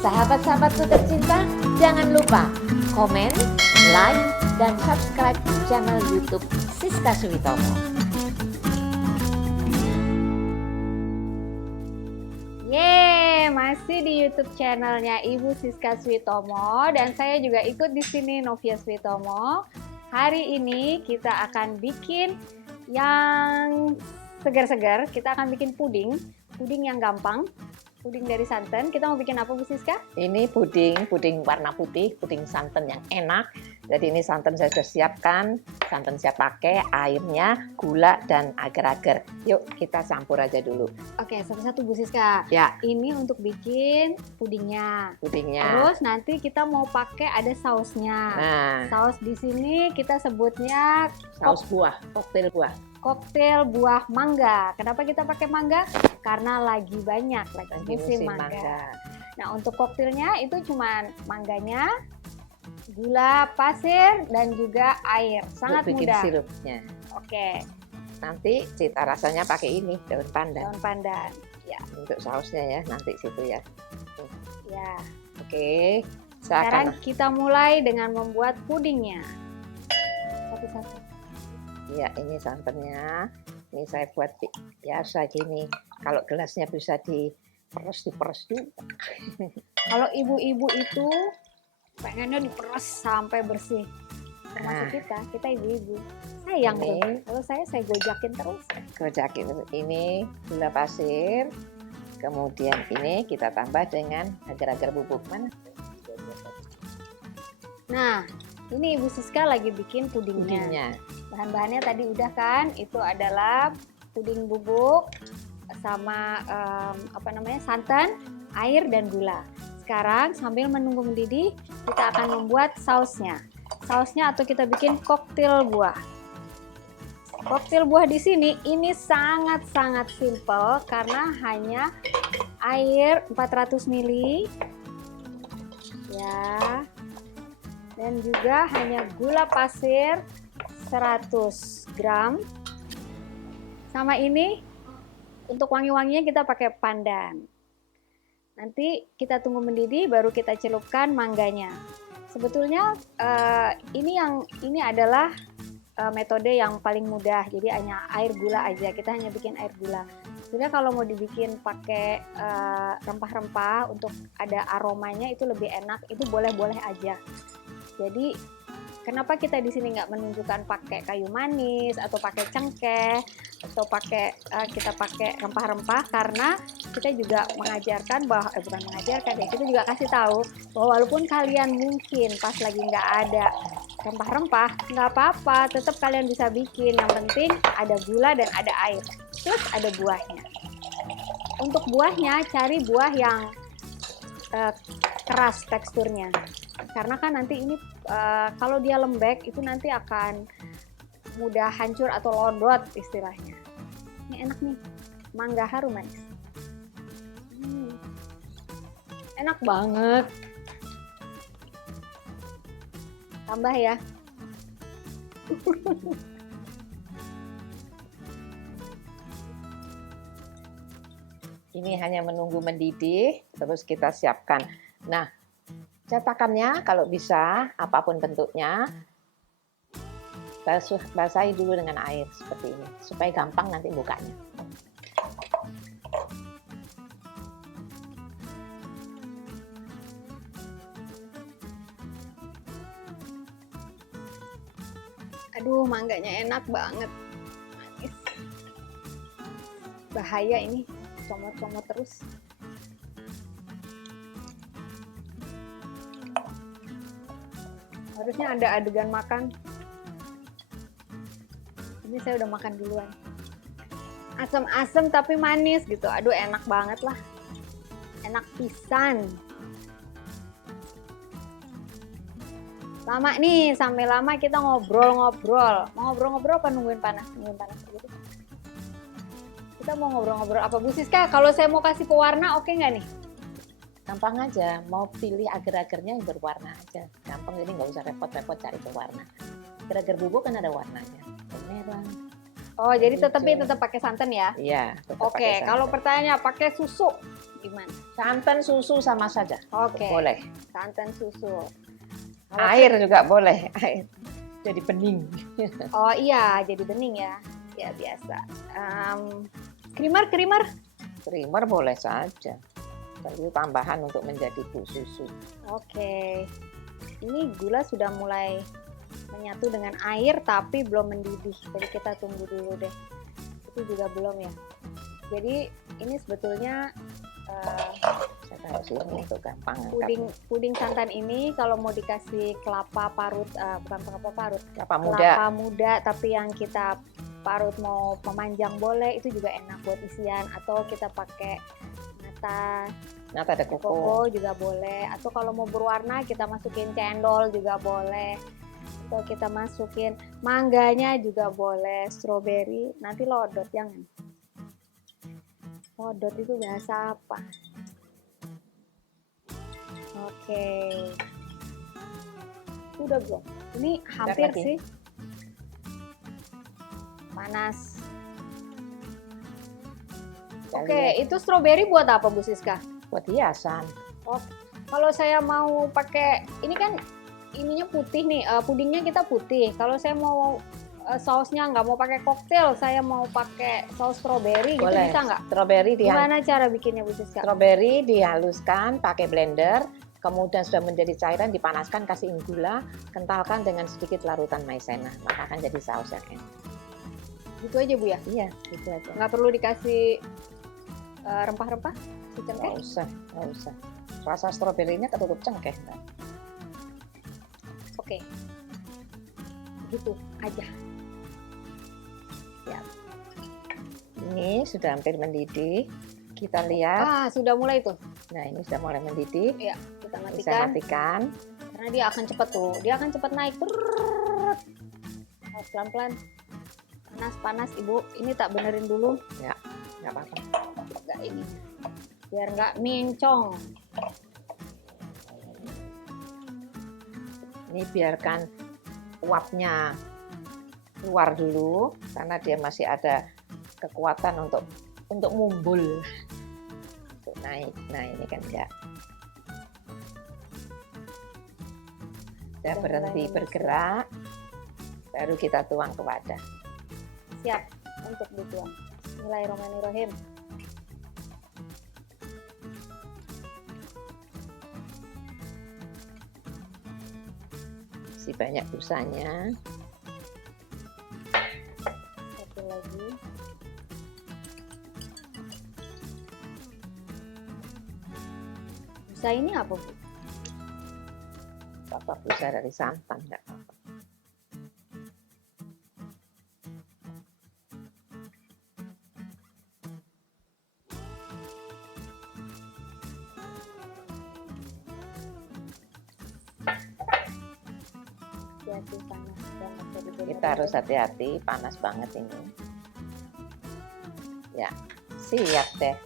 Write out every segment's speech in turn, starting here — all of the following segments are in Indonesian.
Sahabat-sahabatku tercinta, jangan lupa komen, like, dan subscribe channel YouTube Siska Suwitomo. Yeay, masih di YouTube channelnya Ibu Siska Suwitomo dan saya juga ikut di sini, Novia Suwitomo. Hari ini kita akan bikin yang segar-segar. Kita akan bikin puding yang gampang. Puding dari santan. Kita mau bikin apa, Bu Siska? Ini puding warna putih, puding santan yang enak. Jadi ini santan saya sudah siapkan, santan saya pakai, airnya, gula, dan agar-agar. Yuk kita campur aja dulu. Oke, satu-satu Bu Siska. Ya. Ini untuk bikin pudingnya. Pudingnya. Terus nanti kita mau pakai ada sausnya. Nah, Saus di sini kita sebutnya saus buah, koktail buah. koktail buah mangga. Kenapa kita pakai mangga? Karena lagi banyak, lagi musim mangga. Nah, untuk koktailnya itu cuman mangganya, gula pasir, dan juga air. Sangat Untuk bikin mudah. sirupnya. Oke, Nanti cita rasanya pakai ini, daun pandan. daun pandan. Ya, Untuk sausnya ya, nanti situ ya. ya. Oke, saya Sekarang akan, kita mulai dengan membuat pudingnya. Satu-satu. ya ini santannya. Ini saya buat biasa gini. Kalau gelasnya bisa diperes juga. Kalau ibu-ibu itu pengennya diperes sampai bersih. Termasuk kita ibu-ibu. Sayang Ini. tuh. Kalau saya gojakin terus. Gojakin ini gula pasir. Kemudian ini kita tambah dengan agar-agar bubuk mana? Nah, ini Ibu Siska lagi bikin pudingnya. Pudingnya. Bahan-bahannya tadi udah kan? Itu adalah puding bubuk sama santan, air, dan gula. Sekarang sambil menunggu mendidih, kita akan membuat sausnya. Sausnya atau kita bikin koktail buah. Koktail buah di sini ini sangat-sangat simple karena hanya air 400 ml. Ya. Dan juga hanya gula pasir 100 gram. Sama ini untuk wangi-wanginya kita pakai pandan. Nanti kita tunggu mendidih baru kita celupkan mangganya. Sebetulnya ini adalah metode yang paling mudah. Jadi hanya air gula aja. Kita hanya bikin air gula. Sebenarnya kalau mau dibikin pakai rempah-rempah untuk ada aromanya itu lebih enak. Itu boleh-boleh aja. Jadi kenapa kita di sini nggak menunjukkan pakai kayu manis atau pakai cengkeh atau kita pakai rempah-rempah, karena kita juga mengajarkan bahwa bukan mengajarkan ya, kita juga kasih tahu bahwa walaupun kalian mungkin pas lagi nggak ada rempah-rempah, nggak apa-apa, tetap kalian bisa bikin. Yang penting ada gula dan ada air, terus ada buahnya. Untuk buahnya cari buah yang keras teksturnya, karena kan nanti ini kalau dia lembek itu nanti akan mudah hancur atau lodot istilahnya. Ini enak nih, mangga harum manis. Enak banget. Tambah ya. Ini hanya menunggu mendidih, terus kita siapkan. Nah, cetakannya kalau bisa, apapun bentuknya, basahi dulu dengan air seperti ini, supaya gampang nanti bukanya. Aduh, mangganya enak banget. Manis. Bahaya ini, comot-comot terus. Harusnya ada adegan makan. Ini saya udah makan duluan. Asam-asam tapi manis gitu. Aduh, enak banget lah. Enak pisan. Lama nih, sampai lama kita ngobrol-ngobrol. Mau ngobrol-ngobrol apa nungguin panas? Nungguin panas gitu. Kita mau ngobrol-ngobrol apa, Bu Siska? Kalau saya mau kasih pewarna, oke nggak nih? Gampang aja, mau pilih agar-agarnya yang berwarna aja. Gampang, jadi nggak usah repot-repot cari pewarna. Agar-agar bubuk kan ada warnanya. Merah. Oh, jadi Hijau. tetap pakai santan ya? Iya. tetap Oke, pakai santan. kalau pertanyaannya pakai susu gimana? Santan, susu sama saja. Oke. Boleh. Santan, susu. Air juga boleh. Air. Jadi bening. Oh iya, jadi bening ya. Ya biasa. Creamer. Creamer boleh saja. Tapi tambahan untuk menjadi susu. Oke. Ini gula sudah mulai menyatu dengan air tapi belum mendidih. Jadi kita tunggu dulu deh. Itu juga belum ya. Jadi ini sebetulnya Saya taruh sini untuk gampang. puding santan ini kalau mau dikasih kelapa parut, bukan kelapa parut, Kelapa muda. kelapa muda tapi yang kita parut mau memanjang boleh, itu juga enak buat isian. Atau kita pakai Nata de coco. koko juga boleh. Atau kalau mau berwarna kita masukin cendol juga boleh. Atau kita masukin mangganya juga boleh, stroberi. Nanti lodot, jangan. Lodot itu bahasa apa? Oke. Udah belum? Ini hampir lagi. sih. Panas. Oke, itu stroberi buat apa Bu Siska? Buat hiasan. Oh, kalau saya mau pakai, ini kan ininya putih nih, pudingnya kita putih. Kalau saya mau sausnya nggak mau pakai koktail, saya mau pakai saus stroberi gitu, Boleh. bisa nggak? Stroberi Gimana cara bikinnya Bu Siska? Stroberi dihaluskan pakai blender, kemudian sudah menjadi cairan dipanaskan, kasihin gula, kentalkan dengan sedikit larutan maizena, maka akan jadi saus yang enak. Gitu aja Bu ya? Iya, gitu aja. Nggak perlu dikasih rempah-rempah? Si cengkeh? Nggak usah. Rasa stroberinya ketutup cengkeh. Mbak. Oke. Gitu aja. Ya. Ini sudah hampir mendidih. Kita lihat. Sudah mulai tuh. Nah, ini sudah mulai mendidih. Ya, kita Bisa matikan. matikan. Karena dia akan cepat tuh. Dia akan cepat naik. Brrrr. Oh, pelan-pelan. Panas Ibu. Ini tak benerin dulu. Ya, nggak apa-apa. Nggak ini. Biar nggak mincong. Ini biarkan uapnya keluar dulu karena dia masih ada kekuatan untuk mumbul, untuk naik. Nah, ini kan ya. Udah berhenti bergerak, baru kita tuang ke wadah. Siap untuk dituang. Bismillahirrahmanirrahim. Masih banyak busanya. Satu lagi. Busa ini apa Bu? Apa busa dari santan, nggak apa-apa. Hati-hati panas banget jadi Kita harus hati-hati, panas banget ini. Ya, siap deh.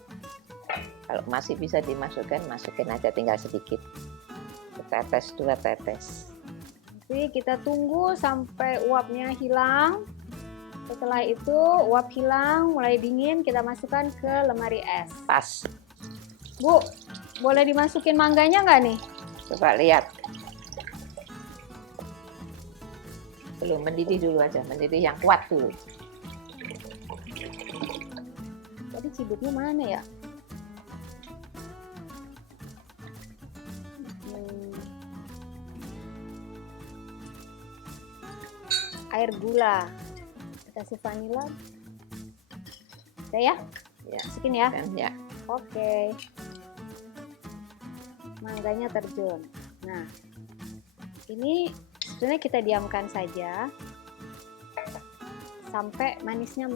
Kalau masih bisa dimasukkan, masukin aja tinggal sedikit. Setetes, 2 tetes. Nanti kita tunggu sampai uapnya hilang. Setelah itu uap hilang, mulai dingin, kita masukkan ke lemari es. Pas. Bu, boleh dimasukin mangganya nggak nih? Coba lihat. Belum, mendidih dulu aja, mendidih yang kuat dulu. Tadi cibutnya mana ya? Air gula. Kasih vanila. Udah ya? Ya, Masukin ya? kan ya. Oke. Mangganya terjun. Nah, ini sebenarnya kita diamkan saja sampai manisnya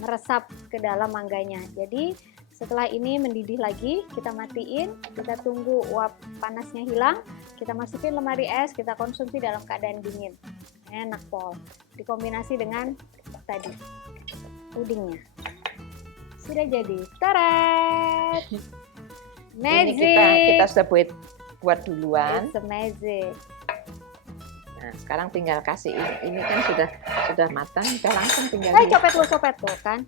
meresap ke dalam mangganya. Jadi setelah ini mendidih lagi, kita matiin, kita tunggu uap panasnya hilang, kita masukin lemari es, kita konsumsi dalam keadaan dingin. Enak Pol. Dikombinasi dengan tadi pudingnya. Sudah jadi. Tarat! Ini Magic! kita sudah buat duluan. It's amazing. Nah, sekarang tinggal kasih ini kan sudah matang, kita langsung tinggal copet tuh kan.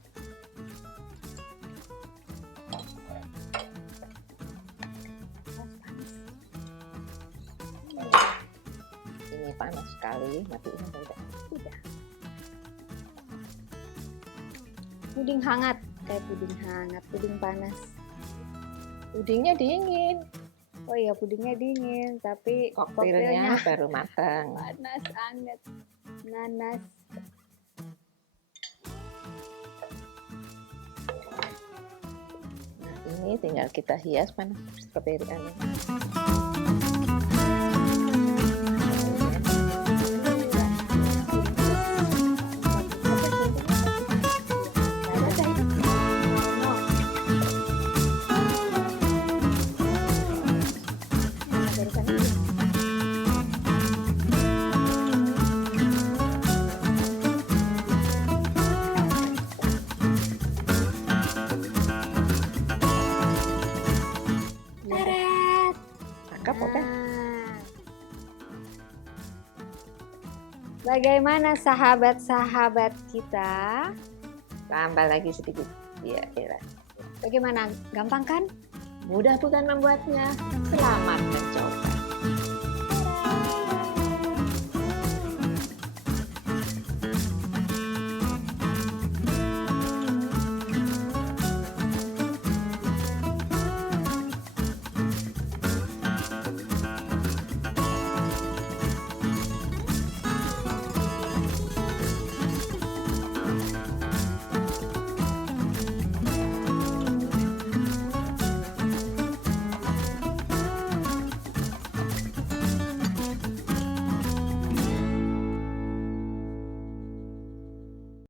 Ini panas sekali, matiin tidak. Puding hangat, kayak puding hangat, puding panas. Pudingnya dingin, Oh iya, pudingnya dingin, tapi koktailnya baru matang. panas anget. Nanas. Nah, ini tinggal kita hias panas keberiannya. Cakep udah. Bagaimana sahabat-sahabat kita? Tambah lagi sedikit. Iya, iya. Bagaimana? Gampang kan? Mudah bukan membuatnya? Selamat mencoba.